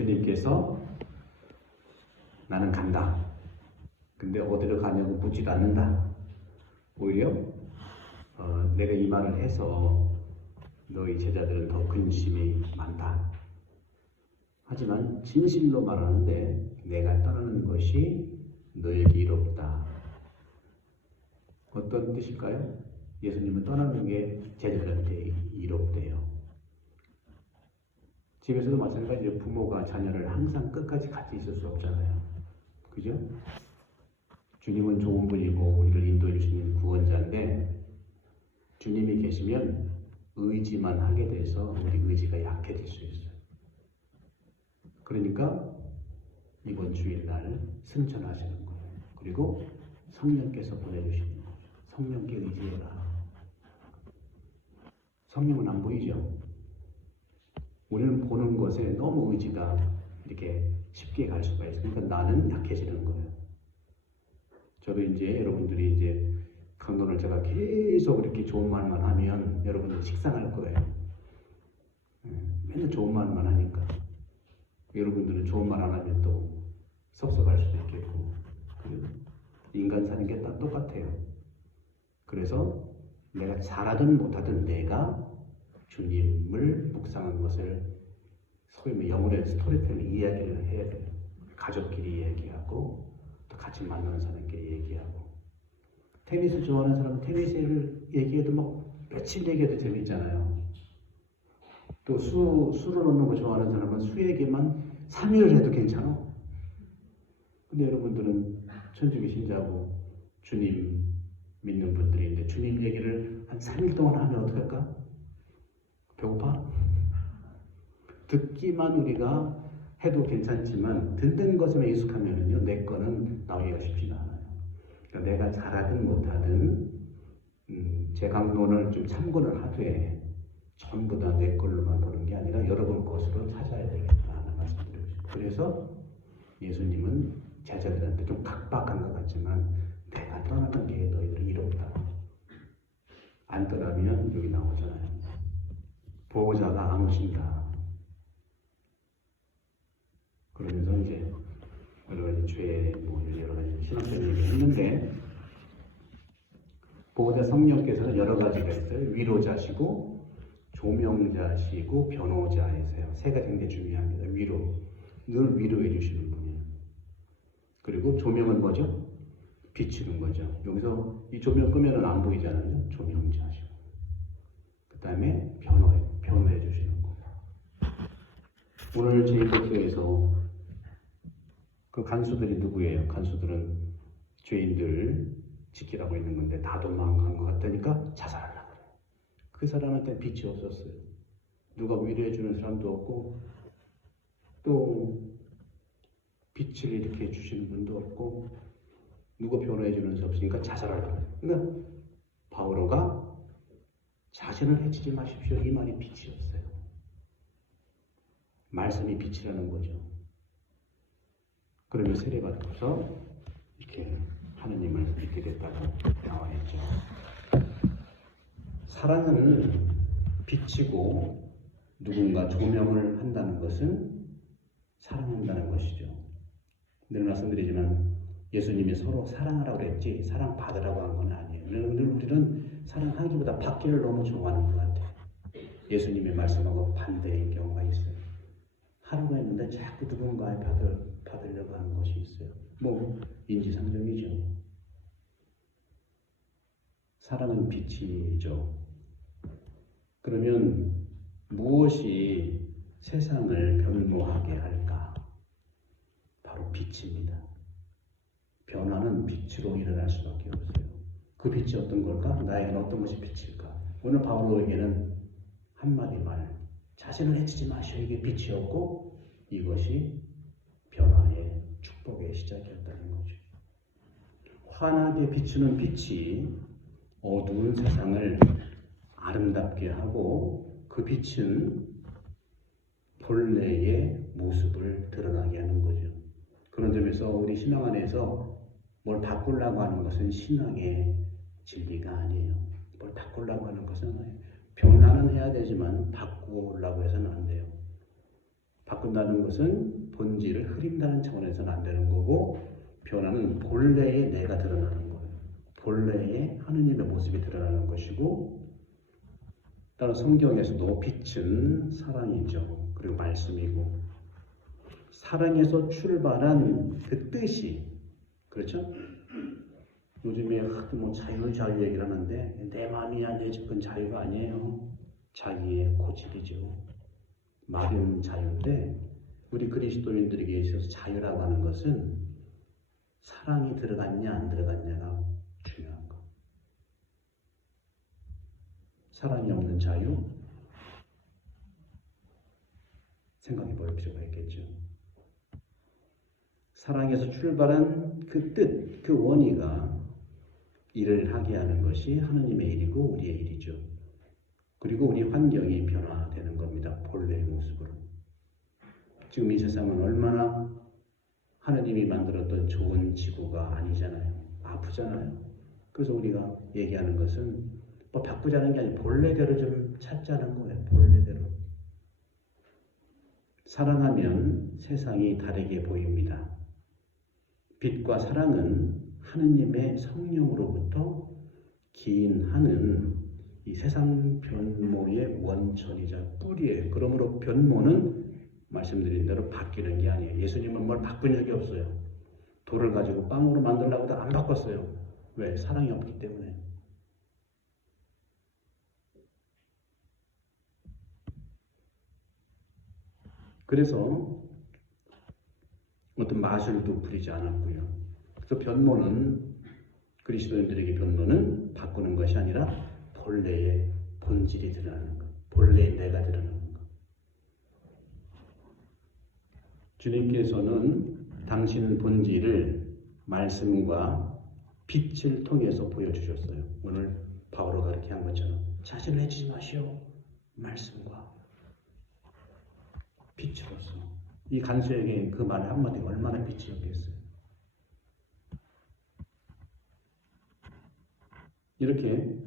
주님께서 나는 간다. 근데 어디로 가냐고 묻지도 않는다. 오히려 어, 내가 이 말을 해서 너희 제자들은 더 근심이 많다. 하지만 진실로 말하는데 내가 떠나는 것이 너에게 이롭다. 어떤 뜻일까요? 예수님은 떠나는 게 제자들한테 이롭대요. 집에서도 마찬가지로 부모가 자녀를 항상 끝까지 같이 있을 수 없잖아요. 그죠? 주님은 좋은 분이고 우리를 인도해 주시는 구원자인데 주님이 계시면 의지만 하게 돼서 우리 의지가 약해질 수 있어요. 그러니까 이번 주일날 승천하시는 거예요. 그리고 성령께서 보내주시는 거죠. 성령께 의지해라. 성령은 안 보이죠? 우리는 보는 것에 너무 의지가 이렇게 쉽게 갈 수가 있어요. 그러니까 나는 약해지는 거예요. 저도 이제 여러분들이 이제 강론을 제가 계속 이렇게 좋은 말만 하면 여러분들 식상할 거예요. 음, 맨날 좋은 말만 하니까. 여러분들은 좋은 말 안 하면 또 섭섭할 수도 있겠고. 인간 사는 게 다 똑같아요. 그래서 내가 잘하든 못하든 내가 주님을 묵상한 것을 소위 말해 영혼의 스토리텔링 이야기를 해야 돼요. 가족끼리 얘기하고 또 같이 만나는 사람끼리 얘기하고 테니스 좋아하는 사람은 테니스를 얘기해도 막 며칠 얘기해도 재밌잖아요. 또 수, 수를 놓는 거 좋아하는 사람은 수 얘기만 3일을 해도 괜찮아. 근데 여러분들은 천주교 신자고 주님 믿는 분들인데 주님 얘기를 한 3일 동안 하면 어떡할까? 배고파? 듣기만 우리가 해도 괜찮지만 듣는 것에만 익숙하면요 내 거는 나오기가 쉽지가 않아요. 그러니까 내가 잘하든 못하든 음, 제 강론을 좀 참고를 하되 전부 다 내 걸로만 보는 게 아니라 여러분 것으로 찾아야 되겠다는 말씀드리고 싶어요. 그래서 예수님은 제자들한테 좀 각박한 것 같지만 내가 떠나는 게 너희들 이롭다. 안 떠나면 여기 나오잖아요. 보호자가 안 오신다. 그러면서 이제 여러 가지 죄, 뭐 여러 가지 신앙적인 얘기를 했는데 보호자 성령께서는 여러 가지가 있어요. 위로자시고 조명자시고 변호자이세요. 세 가지 굉장히 중요합니다. 위로 늘 위로해 주시는 분이에요. 그리고 조명은 뭐죠? 비추는 거죠. 여기서 이 조명 끄면은 안 보이잖아요. 조명자시고 그 다음에 변호해 변호해 주시는 거. 오늘 제일복교에서 그 간수들이 누구예요? 간수들은 죄인들 지키라고 있는 건데 다 도망간 것 같으니까 자살하려고 그래요. 그 사람한테 빛이 없었어요. 누가 위로해 주는 사람도 없고 또 빛을 이렇게 주시는 분도 없고 누가 변호해 주는 사람 없으니까 자살하려고 그래요. 그러니까 바오로가 자신을 해치지 마십시오. 이 말이 빛이었어요. 말씀이 빛이라는 거죠. 그러면 세례받고서 이렇게 하느님을 믿게 됐다고 나와 있죠. 사랑을 비치고 누군가 조명을 한다는 것은 사랑한다는 것이죠. 늘 말씀드리지만 예수님이 서로 사랑하라고 그랬지 사랑 받으라고 한 건 아니에요. 늘 우리는 사랑하기보다 받기를 너무 좋아하는 것 같아요. 예수님의 말씀하고 반대인 경우가 있어요. 하루가 있는데 자꾸 누군가의 받을, 받으려고 하는 것이 있어요. 뭐 인지상정이죠. 사랑은 빛이죠. 그러면 무엇이 세상을 변모하게 할까? 바로 빛입니다. 변화는 빛으로 일어날 수밖에 없어요. 그 빛이 어떤 걸까? 나에게는 어떤 것이 빛일까? 오늘 바울에게는 한마디 말, 자신을 해치지 마시오. 이게 빛이었고 이것이 변화의 축복의 시작이었다는 거죠. 환하게 비추는 빛이 어두운 세상을 아름답게 하고 그 빛은 본래의 모습을 드러나게 하는 거죠. 그런 점에서 우리 신앙 안에서 뭘 바꾸려고 하는 것은 신앙의 진리가 아니에요. 뭘 바꾸려고 하는 것은 변화는 해야 되지만 바꾸려고 해서는 안 돼요. 바꾼다는 것은 본질을 흐린다는 차원에서는 안 되는 거고 변화는 본래의 내가 드러나는 거예요. 본래의 하느님의 모습이 드러나는 것이고 따라 성경에서도 빛은 사랑이죠. 그리고 말씀이고 사랑에서 출발한 그 뜻이 그렇죠? 요즘에 하도 뭐 자유 자유 얘기를 하는데 내 마음이야 내 집은 자유가 아니에요. 자기의 고집이죠. 마음 자유인데 우리 그리스도인들에게 있어서 자유라고 하는 것은 사랑이 들어갔냐 안 들어갔냐가 중요한 거. 사랑이 없는 자유 생각해 볼 필요가 있겠죠. 사랑에서 출발한 그 뜻, 그 원의가 일을 하게 하는 것이 하느님의 일이고 우리의 일이죠. 그리고 우리 환경이 변화되는 겁니다. 본래의 모습으로. 지금 이 세상은 얼마나 하느님이 만들었던 좋은 지구가 아니잖아요. 아프잖아요. 그래서 우리가 얘기하는 것은 뭐 바꾸자는 게 아니고 본래대로 좀 찾자는 거예요. 본래대로. 사랑하면 세상이 다르게 보입니다. 빛과 사랑은 하느님의 성령으로부터 기인하는 이 세상 변모의 원천이자 뿌리예요. 그러므로 변모는 말씀드린 대로 바뀌는 게 아니에요. 예수님은 뭘 바꾼 적이 없어요. 돌을 가지고 빵으로 만들려고 도안 바꿨어요. 왜? 사랑이 없기 때문에. 그래서 어떤 마술도 부리지 않았고요. 그래서 변모는 그리스도인들에게 변모는 바꾸는 것이 아니라 본래의 본질이 드러나는 것, 본래의 내가 드러나는 것. 주님께서는 당신 본질을 말씀과 빛을 통해서 보여주셨어요. 오늘 바오로가 그렇게 한 것처럼 자신을 내치지 마시오. 말씀과 빛으로서 이 간수에게 그 말 한마디가 얼마나 빛이었겠어요. 이렇게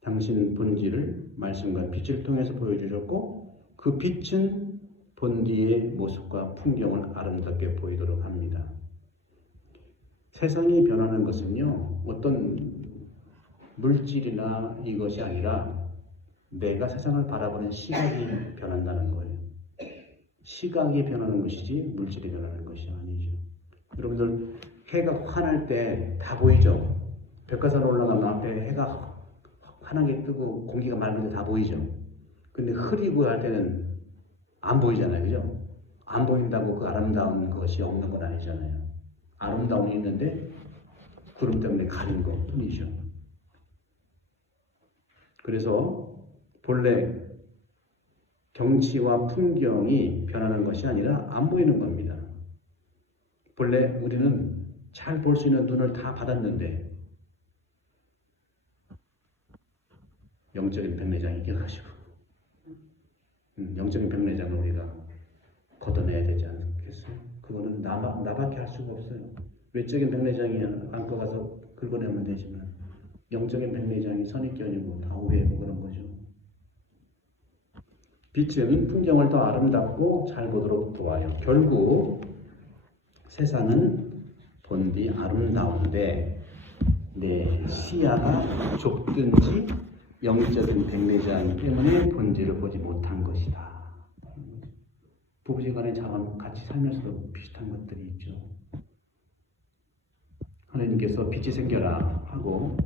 당신 본질을 말씀과 빛을 통해서 보여주셨고 그 빛은 본디의 모습과 풍경을 아름답게 보이도록 합니다. 세상이 변하는 것은요, 어떤 물질이나 이것이 아니라 내가 세상을 바라보는 시각이 변한다는 거예요. 시각이 변하는 것이지 물질이 변하는 것이 아니죠. 여러분들 해가 환할 때 다 보이죠? 백화산 올라가면 앞에 해가 환하게 뜨고 공기가 맑은데 다 보이죠? 근데 흐리고 할 때는 안 보이잖아요. 그죠? 안 보인다고 그 아름다운 것이 없는 건 아니잖아요. 아름다움이 있는데 구름 때문에 가린 것 뿐이죠. 그래서 본래 경치와 풍경이 변하는 것이 아니라 안 보이는 겁니다. 본래 우리는 잘 볼 수 있는 눈을 다 받았는데 영적인 백내장이 이겨가지고 음, 영적인 백내장을 우리가 걷어내야 되지 않겠어요? 그거는 나, 나밖에 할 수가 없어요. 외적인 백내장이 안고 가서 긁어내면 되지만 영적인 백내장이 선입견이고 다 오해고 그런 거죠. 빛은 풍경을 더 아름답고 잘 보도록 도와요. 결국 세상은 본디 아름다운데 내 시야가 좁든지 영적인 백내장 때문에 본질을 보지 못한 것이다. 부부지간에 같이 살면서도 비슷한 것들이 있죠. 하나님께서 빛이 생겨라 하고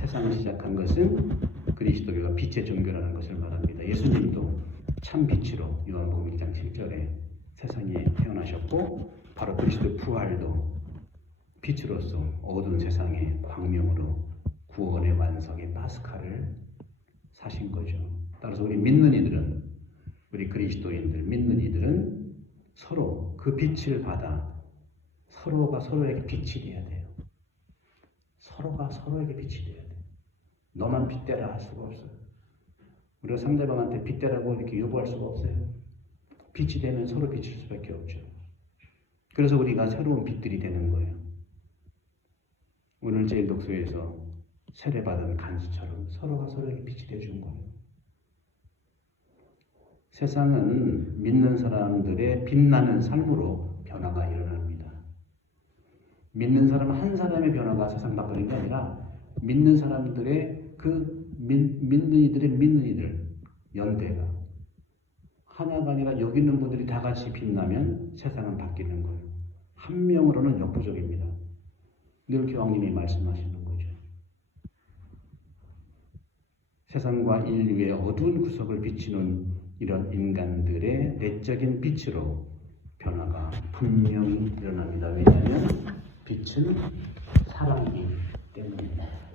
세상을 시작한 것은 그리스도교가 빛의 종교라는 것을 말합니다. 예수님도 참 빛으로 요한복음 1장 7절에 세상에 태어나셨고 바로 그리스도 부활도 빛으로서 어두운 세상의 광명으로 구원의 완성의 파스카를 사신 거죠. 따라서 우리 믿는 이들은 우리 그리스도인들 믿는 이들은 서로 그 빛을 받아 서로가 서로에게 빛이 돼야 돼요. 서로가 서로에게 빛이 돼야 돼요. 너만 빛대라 할 수가 없어요. 우리가 상대방한테 빛대라고 이렇게 요구할 수가 없어요. 빛이 되면 서로 비칠 수밖에 없죠. 그래서 우리가 새로운 빛들이 되는 거예요. 오늘 제일 독서에서 세례받은 간수처럼 서로가 서로에게 빛이 되어준 거예요. 세상은 믿는 사람들의 빛나는 삶으로 변화가 일어납니다. 믿는 사람 한 사람의 변화가 세상 바꾸는 게 아니라 믿는 사람들의 그 믿, 믿는 이들의 믿는 이들 연대가 하나가 아니라 여기 있는 분들이 다 같이 빛나면 세상은 바뀌는 거예요. 한 명으로는 역부족입니다. 늘 교황님이 말씀하시는 거죠. 세상과 인류의 어두운 구석을 비치는 이런 인간들의 내적인 빛으로 변화가 분명히 일어납니다. 왜냐하면 빛은 사랑이기 때문입니다.